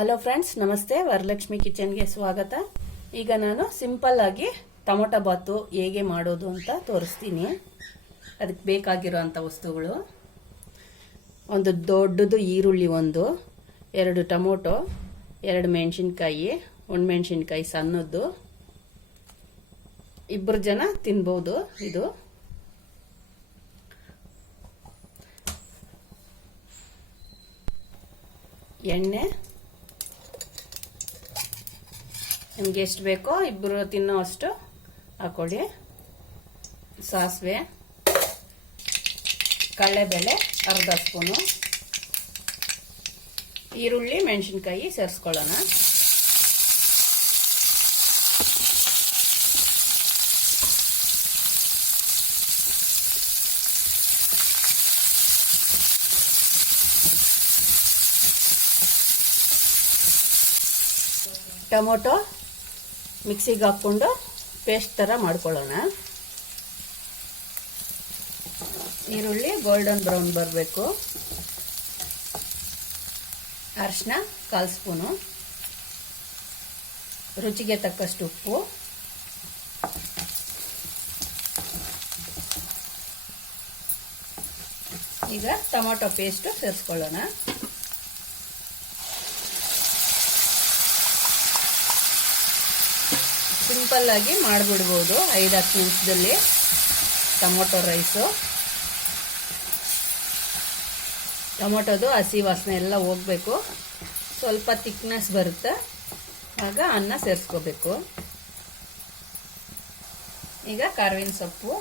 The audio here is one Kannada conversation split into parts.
ಹಲೋ ಫ್ರೆಂಡ್ಸ್, ನಮಸ್ತೆ. ವರಲಕ್ಷ್ಮಿ ಕಿಚನ್ಗೆ ಸ್ವಾಗತ. ಈಗ ನಾನು ಸಿಂಪಲ್ ಆಗಿ ಟೊಮೊಟೊ ಬಾತು ಹೇಗೆ ಮಾಡೋದು ಅಂತ ತೋರಿಸ್ತೀನಿ. ಅದಕ್ಕೆ ಬೇಕಾಗಿರೋಂಥ ವಸ್ತುಗಳು: ಒಂದು ದೊಡ್ಡದು ಈರುಳ್ಳಿ, 2 ಟೊಮೊಟೊ, 2 ಮೆಣಸಿನ್ಕಾಯಿ, 1 ಮೆಣಸಿನ್ಕಾಯಿ ಸಣ್ಣದ್ದು, 2 ಜನ ತಿನ್ಬೋದು. ಇದು ಎಣ್ಣೆ, ನಿಮ್ಗೆ ಎಷ್ಟು ಬೇಕೋ 2 ತಿನ್ನೋ ಅಷ್ಟು ಹಾಕೊಳ್ಳಿ. ಸಾಸಿವೆ, ಕಡಲೆಬೇಳೆ ಅರ್ಧ ಸ್ಪೂನು, ಈರುಳ್ಳಿ, ಮೆಣಸಿನ್ಕಾಯಿ ಸೇರಿಸ್ಕೊಳ್ಳೋಣ. ಟೊಮೊಟೊ ಮಿಕ್ಸಿಗೆ ಹಾಕ್ಕೊಂಡು ಪೇಸ್ಟ್ ಥರ ಮಾಡ್ಕೊಳ್ಳೋಣ. ಈರುಳ್ಳಿ ಗೋಲ್ಡನ್ ಬ್ರೌನ್ ಬರಬೇಕು. ಅರಿಶಿನ 1/4 ಸ್ಪೂನು, ರುಚಿಗೆ ತಕ್ಕಷ್ಟು ಉಪ್ಪು, ಈಗ ಟೊಮೊಟೊ ಪೇಸ್ಟ್ ಸೇರಿಸ್ಕೊಳ್ಳೋಣ. ಸಿಂಪಲ್ ಆಗಿ ಮಾಡಿಬಿಡ್ಬೋದು 5-10 ನಿಮಿಷದಲ್ಲಿ ಟೊಮೊಟೊ ರೈಸು. ಟೊಮೊಟೊದು ಹಸಿ ವಾಸನೆ ಎಲ್ಲ ಹೋಗ್ಬೇಕು. ಸ್ವಲ್ಪ ಥಿಕ್ನೆಸ್ ಬರುತ್ತೆ, ಆಗ ಅನ್ನ ಸೇರಿಸ್ಕೋಬೇಕು. ಈಗ ಕರಿಬೇವಿನ ಸೊಪ್ಪು,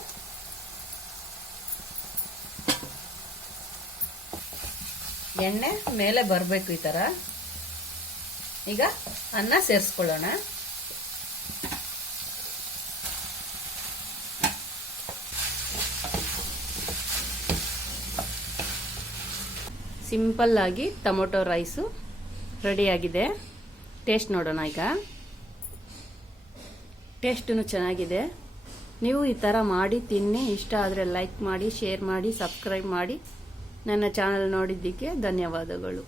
ಎಣ್ಣೆ ಮೇಲೆ ಬರಬೇಕು ಈ ಥರ. ಈಗ ಅನ್ನ ಸೇರಿಸ್ಕೊಳ್ಳೋಣ. ಸಿಂಪಲ್ ಆಗಿ ಟೊಮೊಟೊ ರೈಸು ರೆಡಿಯಾಗಿದೆ. ಟೇಸ್ಟ್ ನೋಡೋಣ. ಈಗ ಟೇಸ್ಟೂ ಚೆನ್ನಾಗಿದೆ. ನೀವು ಈ ಥರ ಮಾಡಿ ತಿನ್ನಿ. ಇಷ್ಟ ಆದರೆ ಲೈಕ್ ಮಾಡಿ, ಶೇರ್ ಮಾಡಿ, ಸಬ್ಸ್ಕ್ರೈಬ್ ಮಾಡಿ. ನನ್ನ ಚಾನಲ್ ನೋಡಿದ್ದಕ್ಕೆ ಧನ್ಯವಾದಗಳು.